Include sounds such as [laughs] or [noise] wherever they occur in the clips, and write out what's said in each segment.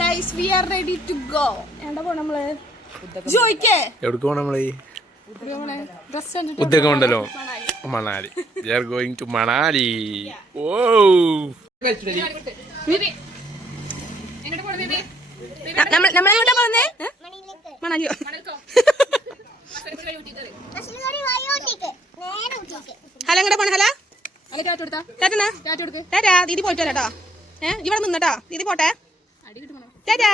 Guys we are ready to go എവിടെ പോണം നമ്മൾ? ജോയിക്കേ. എവിടേക്ക് പോണം നമ്മൾ ഡ്രസ് ഉദ്യോഗം ഉണ്ടല്ലോ. Manali. We are going to Manali. ഓ എങ്ങോട്ടാ പോകുന്നേ മണാലിയോ ഹലോ എങ്ങോട്ടാ പോണേ ഹല? ടാറ്റാ ദീദി പോയിട്ട് വരാട്ടോ. ഏ ഇവിടെ നിന്നട്ടോ. ദീദി പോട്ടെ? ടാറ്റാ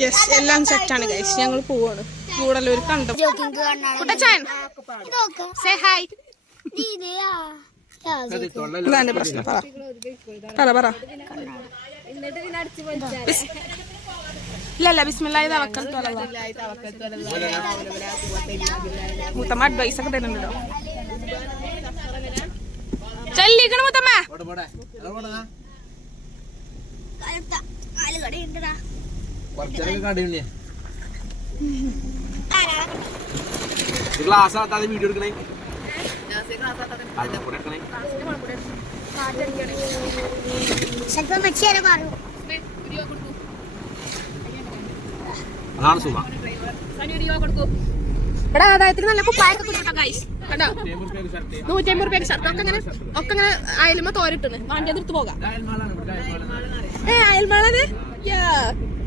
യെസ് എല്ലാം സെറ്റാണ് ഗൈസ് ഞങ്ങൾ പോവാണ്. കൂടലൂർ കണ്ടു? കുട്ടച്ചാൻ സേ ഹായ് ഇതാണ് പ്രശ്നം. പറ. പറ പറ. ബിസ്- ഇല്ല ഇല്ല ബിസ്മില്ലാഹി തവക്കൽതു അലല്ലാഹ്. മുത്തമ്മ അഡ്വൈസ് ഒക്കെ തരുന്നുണ്ടോ? ചെല്ലിക്കണ മുത്തമ്മ. ക്ലാസ് ആത്താതെ വീഡിയോ എടുക്കണേ. അതാണ് സുഖം. ഇവിടെ ആദായത്തിന് നല്ല കുപ്പായൊക്കെ കിട്ടും ഗൈസ് കേട്ടോ നൂറ്റി അമ്പത് ഷർട്ട് ഒക്കെ ഇങ്ങനെ ഒക്കെ ഇങ്ങനെ അയലുമ്പോ തോരിട്ടിന് വണ്ടി എടുത്ത് പോകാം. ഏ അയൽമാളത് ഇതാണ്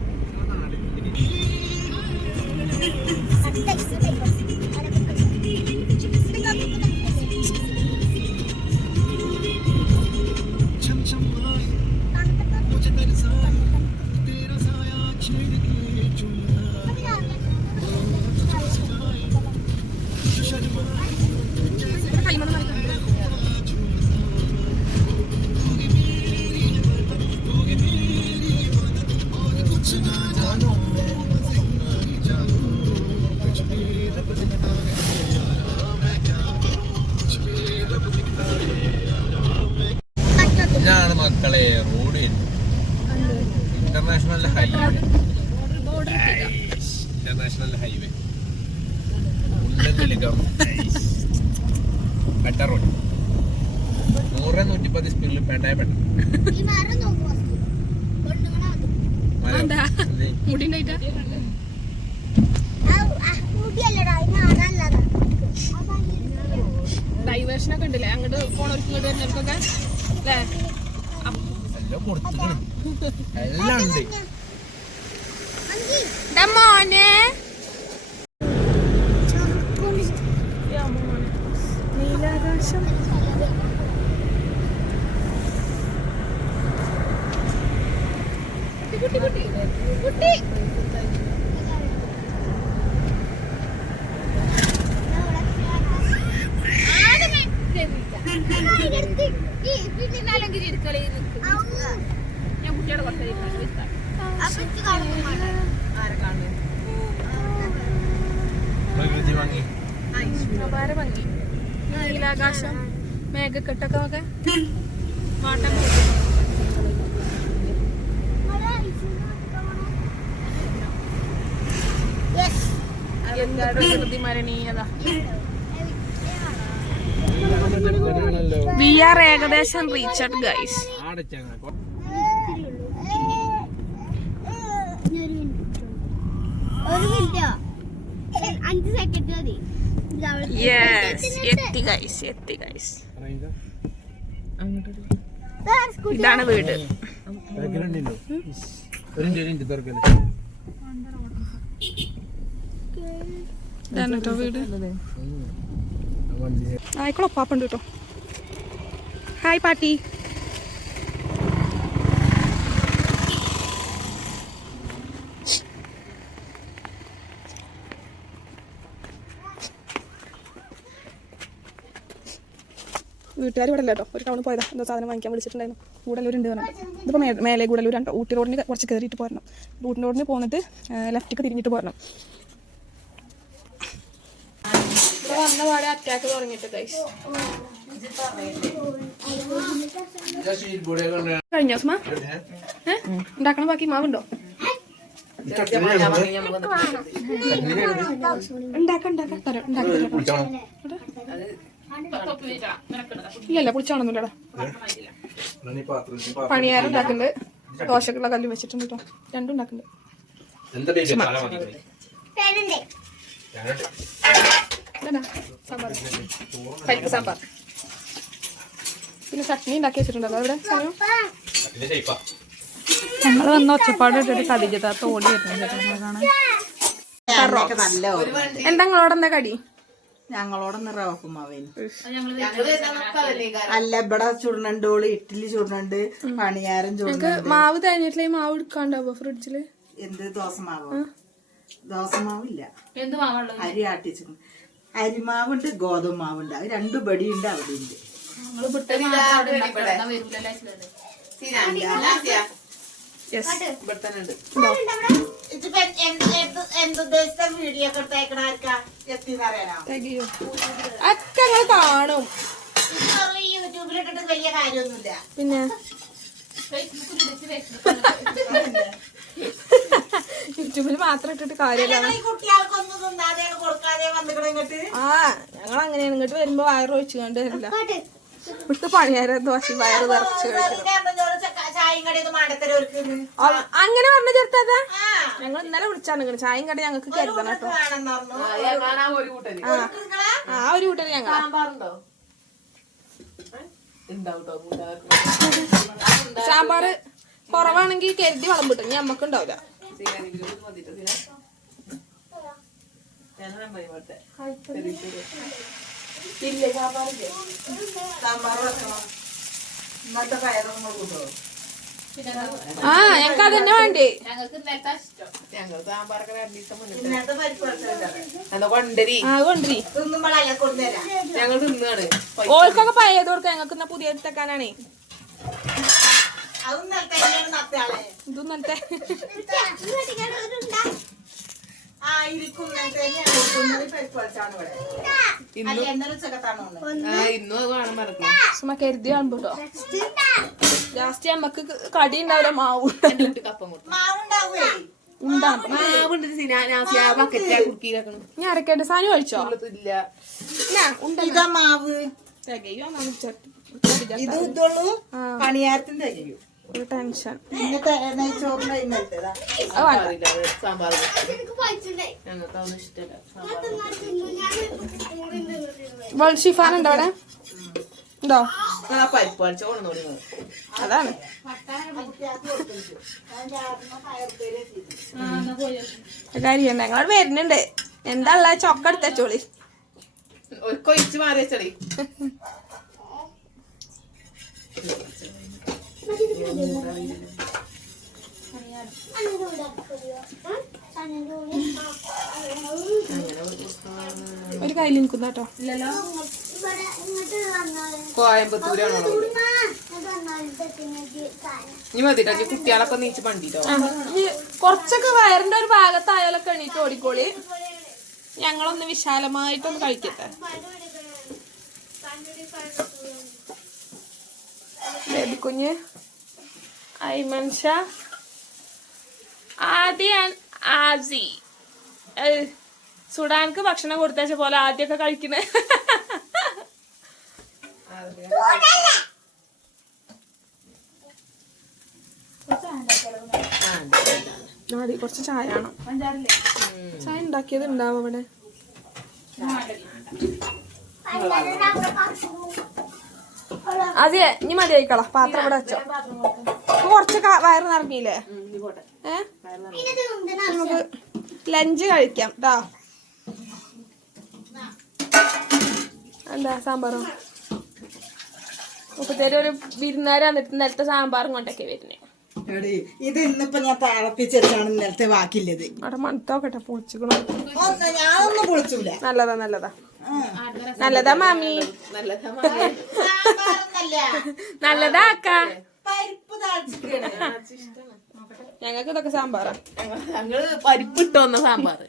പെട്ട റോഡ് നൂറ് നൂറ്റിപ്പത് സ്പീഡിൽ പെട്ടായ പെട്ട ഈ മരം നോക്കൂ എന്താ? മുടി ഉണ്ടായിട്ടാ മുടിയല്ലടാ ഈ മരല്ലതാ ഡൈവേഷൻ ഒക്കെ ഉണ്ടല്ലേ? അങ്ങോട്ട് പോണവർക്ക് ഇങ്ങോട്ട് വരുന്നവർക്കൊക്കെ അല്ലേ? എല്ലാം കൊടുത്തിക്കണ് എല്ലാം ഉണ്ട് മോനെ നീലാകാശം കുട്ടി കുട്ടി കുട്ടി ഞാൻ കുട്ടിയുടെ കുറച്ച് പ്രകൃതി ഭംഗി. അപാര ഭംഗി നീലാകാശം മേഘക്കെട്ടൊക്കെ ഒക്കെ മരണീയത വി ആർ ഏകദേശം റീച്ചഡ് ഗൈസ് ഒരു മിനിറ്റോ? അഞ്ച് സെക്കൻഡ് മതി. യെസ് എത്തി ഗൈസ് എത്തി. ഗൈസ് ഇതാണ് വീട്. ഇതാണ് കേട്ടോ വീട്. ആയിക്കോളെ പാപ്പുണ്ട് കേട്ടോ ഹായ് പാട്ടി. വീട്ടുകാർ ഇവിടെ കേട്ടോ ഒരു ടൗണിൽ പോയതാ. എന്തോ സാധനം വാങ്ങിക്കാൻ വിളിച്ചിട്ടുണ്ടായിരുന്നു. ഗൂഡല്ലൂരുണ്ട് പറഞ്ഞിട്ട് ഇതിപ്പോൾ മേ മേലെ ഗൂഡല്ലൂരാണ് കേട്ടോ ഊട്ടി റോഡിന് കുറച്ച് കയറിയിട്ട് പോരണം. ഊട്ടി റോഡിന് പോന്നിട്ട് ലെഫ്റ്റിക്ക് തിരിഞ്ഞിട്ട് പോരണം. വന്ന പാടെ അറ്റാക്ക് തുടങ്ങിയിട്ട് കഴിഞ്ഞോ സുമ? ഏ? ഉണ്ടാക്കണ ബാക്കി മാവുണ്ടോ? ഉണ്ടാക്കാം ഉണ്ടാക്കാം. തരാം ഉണ്ടാക്കി തരാം. ഇല്ലല്ല പുളിച്ചാണൊന്നുമില്ലടാ പണിയാരം ഉണ്ടാക്കുന്നുണ്ട് ദോശക്കുള്ള കല്ല് വെച്ചിട്ടുണ്ട് കേട്ടോ രണ്ടും ഉണ്ടാക്കുന്നുണ്ട്? സാമ്പാർ. പരിപ്പ് സാമ്പാർ. പിന്നെ ചട്നി ഉണ്ടാക്കി വെച്ചിട്ടുണ്ടല്ലോ അവിടെ? ഞങ്ങൾ വന്ന ഒച്ചപ്പാട് ഇട്ടിട്ട് കടിജത തോടി വരുന്നുണ്ട് എന്താ നിങ്ങളോട് എന്താ കടി? ഞങ്ങളോടൊന്ന് റവക്കുമാവേന് അല്ല ഇവിടെ ചുടണുണ്ട് ഓൾ ഇഡ്ഡലി ചുടണുണ്ട് പണിയാരം ചുടണ്ട് മാവ് തേഞ്ഞിട്ടില്ല? മാവ് എടുക്കാണ്ടാവോ ഫ്രിഡ്ജിൽ? എന്ത് ദോശമാവ് ദോശമാവില്ല അരി ആട്ടിച്ചു അരിമാവുണ്ട് ഗോതമ്പ് മാവുണ്ട്. അത് രണ്ടു ബടിയുണ്ട് അവിടെ ഉണ്ട് വീഡിയോ തികയോ ഒക്കെ ഞങ്ങൾ കാണും. യൂട്യൂബിലിട്ടിട്ട് വലിയ കാര്യമൊന്നുമില്ല. പിന്നെ? [laughs] യൂട്യൂബിൽ മാത്രം ഇട്ടിട്ട് കാര്യമില്ല. ഈ കുട്ടികൾക്കൊന്നും തിന്നാതെ കൊടുക്കാതെ വന്നിക്കണ ഇങ്ങോട്ട്? ആ ഞങ്ങൾ അങ്ങനെയാണ് ഇങ്ങോട്ട് വരുമ്പോ വയറ് ഒഴിച്ചു കണ്ട് വരില്ല ഇവിടുത്തെ പണിയാരോ ദോശ വയറ് നിറച്ച് കഴിക്കണം. ചായയും അങ്ങനെ പറഞ്ഞ ചേർത്താ ഞങ്ങൾ ഇന്നലെ വിളിച്ചാണ് ഇങ്ങനെ ചായയും കടി ഞങ്ങൾക്ക് കരുതണം കേട്ടോ. ആ ആ ഒരു കൂട്ടര് ഞങ്ങൾ [laughs] സാമ്പാറ് കുറവാണെങ്കിൽ കരുതി വളം കിട്ടും ഇനി നമ്മക്ക് ഉണ്ടാവില്ല സാമ്പാർ വെക്കണം. ഇന്നത്തെ കയറൊന്നും കൊണ്ടുപോകും ആ ഞങ്ങൾക്ക് അത് തന്നെ വേണ്ടി ഓൾക്കൊക്കെ പഴയത് കൊടുക്ക ഞങ്ങൾക്ക് എന്നാ പുതിയ എടുത്തേക്കാനാണേ ഇതും നല്ലത്തെ ആ ഇരിക്കും നിലത്തെ തന്നെയാണ് ഇരിക്കുന്നത്. പരിപ്പ് വെച്ചാണ് ഇവിടെ. അല്ല ഇന്നലെ ഉച്ചക്കത്താണ് ഒന്ന് ആ ഇന്നും അത് കാണാൻ മറക്കും ചുമ്മാ കരുതി കാണുമ്പോട്ടോ. ലാസ്റ്റ് നമ്മക്ക് കടി ഉണ്ടാവില്ല മാവ്. ഞാൻ അരക്കേണ്ട സാധനം കഴിച്ചോ ഇല്ല. ഞാ, ഉണ്ട്. ഇതാ മാവ്. തികയോ. ഇത് ഇതുള്ളൂ. ആ. പണിയാരത്തിന്റെ കഴിയും ഒരു ടെൻഷൻ. ഷിഫാൻ ഉണ്ടോ അവിടെ? ഉണ്ടോ? അതാണ്. കാര്യം ഞങ്ങൾ വരുന്നുണ്ട്. എന്താ ഉള്ള? ചൊക്ക എടുത്തോളി ചോളി കൊയിച്ച് മാറി വെച്ചടി [laughs] ഒരു കയ്യിൽ നിൽക്കുന്ന കേട്ടോ. കോയമ്പത്തൂരാണോ? ഇനി മതിട്ടോ കുട്ടികളൊക്കെ നീച്ച് പണ്ടിട്ടോ? കുറച്ചൊക്കെ വയറിന്റെ ഒരു ഭാഗത്തായാലൊക്കെ എണീറ്റ് ഓടിക്കോളി. ഞങ്ങളൊന്ന് വിശാലമായിട്ടൊന്ന് കഴിക്കട്ടെ. ബേബി കുഞ്ഞ് ഐമൻഷ ആദ്യ ആസി സുഡാൻക്ക് ഭക്ഷണം കൊടുത്തേച്ച പോലെ ആദ്യമൊക്കെ കഴിക്കണേ. ആദ്യം കുറച്ച് ചായ ആണോ ചായ ഉണ്ടാക്കിയത് ഉണ്ടാവും അവിടെ? അതെ. ഇനി മതി ആയിക്കളാ പാത്രം ഇവിടെ വെച്ചോ. കുറച്ച് വയറ് നിറങ്ങിയില്ലേ നമുക്ക് ലഞ്ച് കഴിക്കാം ഇതാ എന്താ സാമ്പാറോ? മുപ്പത്തേര് ഒരു വിരുന്നുകാർ വന്നിട്ട് നേരത്തെ സാമ്പാറും കൊണ്ടൊക്കെ വരുന്നേ. ഇത് ഇന്നിപ്പോ ഞാൻ തിളപ്പിച്ചാണ് നേരത്തെ ഇന്നലത്തെ ബാക്കിയുള്ളത് അവിടെ മണത്തോക്കട്ടെ ഞാനൊന്നും പൊളിച്ചൂല. നല്ലതാ നല്ലതാ. നല്ലതാ മാമി. നല്ലതാ നല്ലതാ അക്ക. ഞങ്ങൾക്ക് ഇതൊക്കെ സാമ്പാറാ. ഞങ്ങൾ പരിപ്പ് ഇട്ട് വന്ന സാമ്പാർ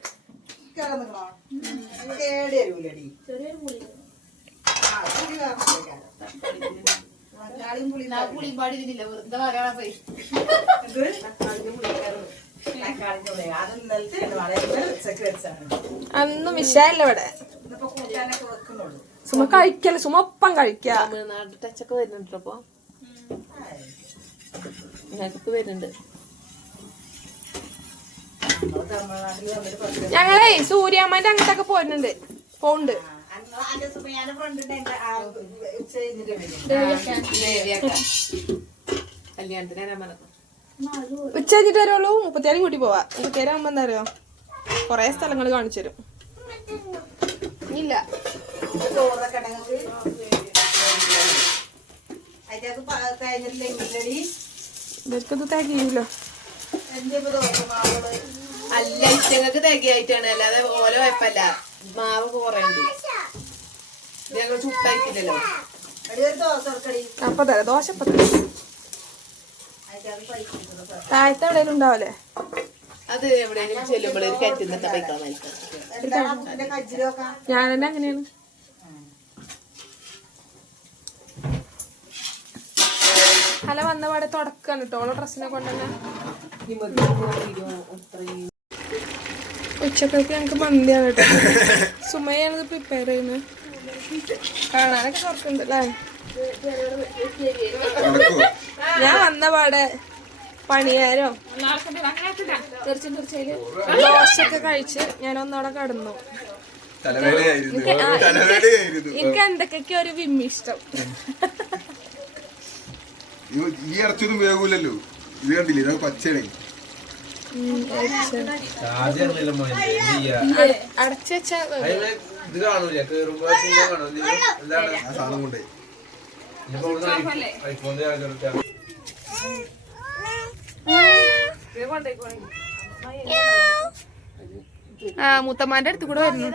അന്ന് വിഷയല്ല ഇവിടെ? സുമ കഴിക്കല്ലേ? സുമ ഒപ്പം കഴിക്കാം. ടച്ചൊക്കെ വരുന്നുണ്ടോ അപ്പൊ ഞങ്ങൾക്ക് വരുന്നുണ്ട്. ഞങ്ങളേ സൂര്യാമ്മന്റെ അങ്ങോട്ടൊക്കെ പോരുന്നുണ്ട്. പോണ്ട് ഉച്ച കഴിഞ്ഞിട്ട് വരുള്ളൂ. മുപ്പത്തേരം കൂട്ടി പോവാ. മുപ്പത്തേരം ആകുമ്പോ എന്താ അറിയോ? കൊറേ സ്ഥലങ്ങൾ കാണിച്ചു തരും. ഇല്ല. കഴിഞ്ഞിട്ടില്ലെങ്കിൽ ഇവർക്കത് ദോശമാവുകൾ അല്ല ഇറ്റങ്ങൾക്ക് തികയായിട്ടാണ്. അല്ലാതെ ഓരോ വെപ്പല്ല മാവ് കുറയുണ്ട്. ഞങ്ങൾ ചുട്ടായിട്ടില്ലല്ലോ ദോശ അപ്പൊ തരാം. ഇപ്പൊ. താഴത്തെ എവിടെയും ഉണ്ടാവല്ലേ അത് എവിടെയെങ്കിലും ചെല്ലുമ്പോൾ ഒരു പൈക്കാൻ എന്താണ് ഞാൻ തന്നെ അങ്ങനെയാണ് ഹല വന്ന പാടെ തുടക്കാണ് കേട്ടോ ഓളെ ഡ്രസ്സിനെ കൊണ്ടുതന്നെ ഉച്ചക്കൊക്കെ ഞങ്ങക്ക് മന്തിയാണ് കേട്ടോ സുമയാണിത് പ്രിപ്പയർ ചെയ്യുന്നത് കാണാനൊക്കെ അല്ലേ ഞാൻ വന്ന പാടെ പണിയാരോ ദോശയൊക്കെ കഴിച്ച് ഞാൻ ഒന്നോടെ കടന്നു എനിക്ക് എന്തൊക്കെയൊക്കെ ഒരു വിമ്മിഷ്ടം. ഈ ഇറച്ചൊന്നും വേഗമില്ലല്ലോ ഇത് കണ്ടില്ലേ? ഇതൊക്കെ പച്ചയാണേ. അടച്ചു. വെച്ച ഇത് കാണൂല? കേറുമ്പോ കാണൂ. എന്താണ്? ആ സാധനം കൊണ്ടേ. ആ മുത്തമ്മാന്റെ അടുത്ത് കൂടെ വരുന്നു.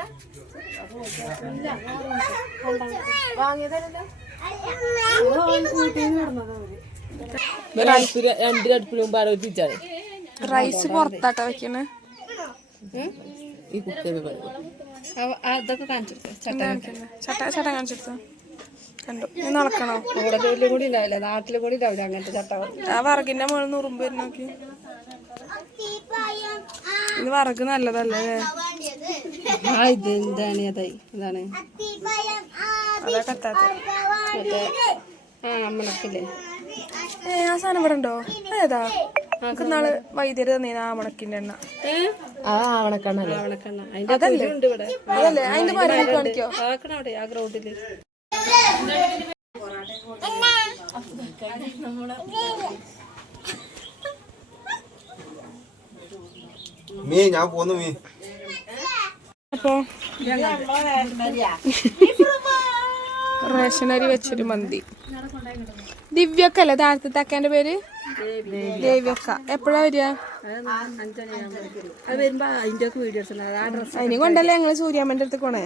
രണ്ട് റൈസ് പുറത്താട്ടാ വെക്കണേ. ഈ കുക്കറിൽ അതൊക്കെ കാണിച്ചിട്ട് ചട്ട ചട്ട കാണിച്ചെടുത്ത. കണ്ടു. ഇനി നടക്കണോ? നമ്മുടെ ജോലിയും കൂടി ഉണ്ടാവില്ല. നാട്ടിലും കൂടി ഉണ്ടാവില്ല അങ്ങനത്തെ ചട്ടവർ ആ വറകിന്റെ മുകളിൽ നിന്ന് ഉറുമ്പ് വരുന്ന നോക്കി. ഇത് വറക്ക് നല്ലതല്ലേ? ആ ഇത് എന്താണ്? അതായി ഇതാണ് അതാ കത്താത്ത മറ്റേ ആ അമ്മണക്കില്ലേ ഏ ആ സാധനം ഇവിടെ ഉണ്ടോ? ഏതാ? നമുക്ക് നാൾ വൈദ്യുതി തന്നീന ആ മണക്കിന്റെ എണ്ണ. ആ ആവണക്കണ്ണല്ലേ അവണക്കെണ്ണ അതിന്റെ ഉണ്ട് ഇവിടെ. അതല്ലേ? അതിന്റെ മരം കാണിക്കോ? അവിടെ ആ ഗ്രൗണ്ടിൽ മീ ഞാൻ പോന്നു മീ അപ്പൊ [laughs] റേഷനരി വെച്ചൊരു മന്തി. ദിവ്യക്കല്ലേ താഴത്തെ തക്കാന്റെ പേര്? ദേവ്യക്ക. എപ്പോഴാ വരിക? അതിന് കൊണ്ടല്ലേ ഞങ്ങൾ സൂര്യാമ്മന്റെ അടുത്ത് പോണേ?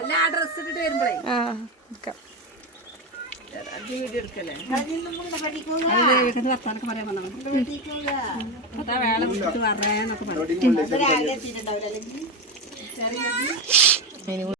അല്ല ആ